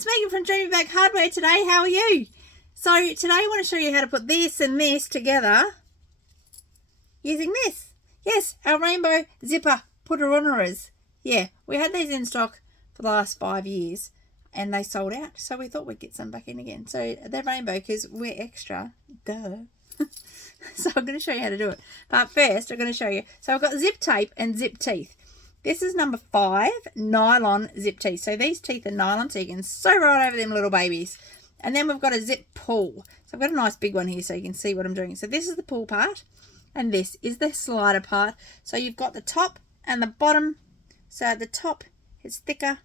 it's Megan from Dreamy Bag Hardware today. How are you? So today I want to show you how to put this and this together using this. Yes, our rainbow zipper putteroneras. Yeah, we had these in stock for the last 5 years and they sold out. So we thought we'd get some back in again. So they're rainbow because we're extra. Duh. So I'm going to show you how to do it. But first I'm going to show you. So I've got zip tape and zip teeth. This is number 5, nylon zip teeth. So these teeth are nylon, so you can sew right over them little babies. And then we've got a zip pull. So I've got a nice big one here so you can see what I'm doing. So this is the pull part, and this is the slider part. So you've got the top and the bottom. So at the top it's thicker,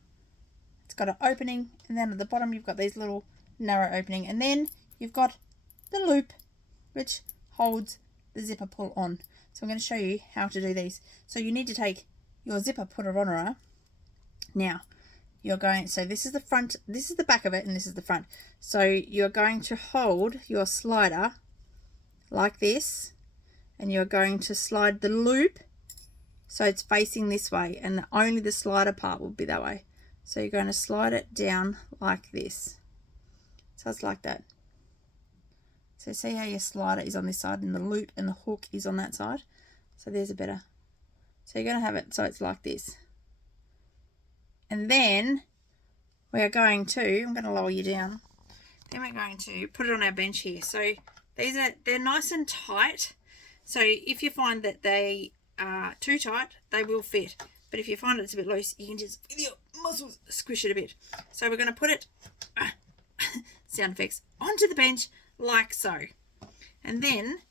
it's got an opening, and then at the bottom you've got these little narrow opening. And then you've got the loop, which holds the zipper pull on. So I'm going to show you how to do these. So you need to take your zipper putteronera. Now you're going, so this is the front, this is the back of it, and this is the front. So you're going to hold your slider like this, and you're going to slide the loop so it's facing this way, and only the slider part will be that way. So you're going to slide it down like this. So it's like that. So see how your slider is on this side and the loop and the hook is on that side. So there's a better. So you're going to have it so it's like this. And then we're going to, I'm going to lower you down. Then we're going to put it on our bench here. So they're nice and tight. So if you find that they are too tight, they will fit. But if you find it's a bit loose, you can just, with your muscles, squish it a bit. So we're going to put it, sound effects, onto the bench like so. And then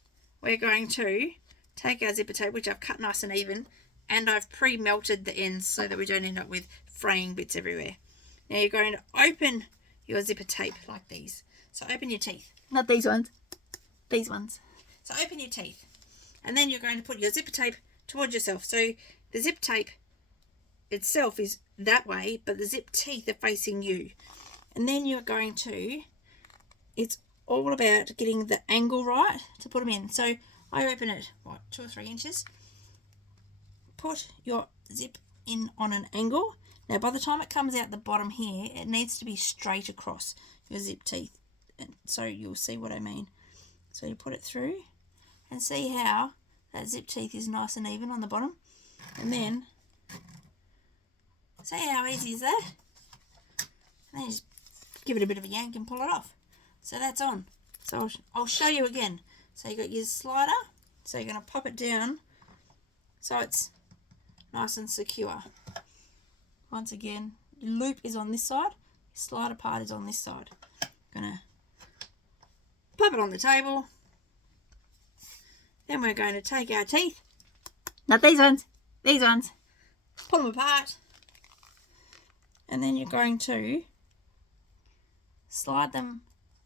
we're going to take our zipper tape, which I've cut nice and even, and I've pre-melted the ends so that we don't end up with fraying bits everywhere. Now you're going to open your zipper tape like these. So open your teeth. Not these ones. These ones. So open your teeth. And then you're going to put your zipper tape towards yourself. So the zip tape itself is that way, but the zip teeth are facing you. And then you're going to, it's all about getting the angle right to put them in. So I open it, what, 2 or 3 inches. Put your zip in on an angle. Now by the time it comes out the bottom here, it needs to be straight across your zip teeth. And so you'll see what I mean. So you put it through and see how that zip teeth is nice and even on the bottom. And then, see how easy is that? And then just give it a bit of a yank and pull it off. So that's on. So I'll show you again. So you got your slider. So you're going to pop it down so it's nice and secure. Once again, the loop is on this side, slider part is on this side. Gonna pop it on the table. Then we're going to take our teeth, not these ones, pull them apart, and then you're going to slide them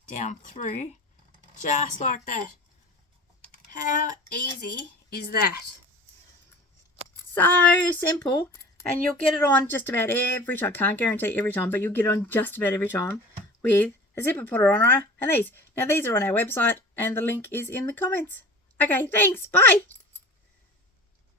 down through just like that. How easy is that? So simple, and you'll get it on just about every time. Can't guarantee every time, but you'll get it on just about every time with a zipper putteronera and these. Now these are on our website and the link is in the comments. Okay, thanks. Bye.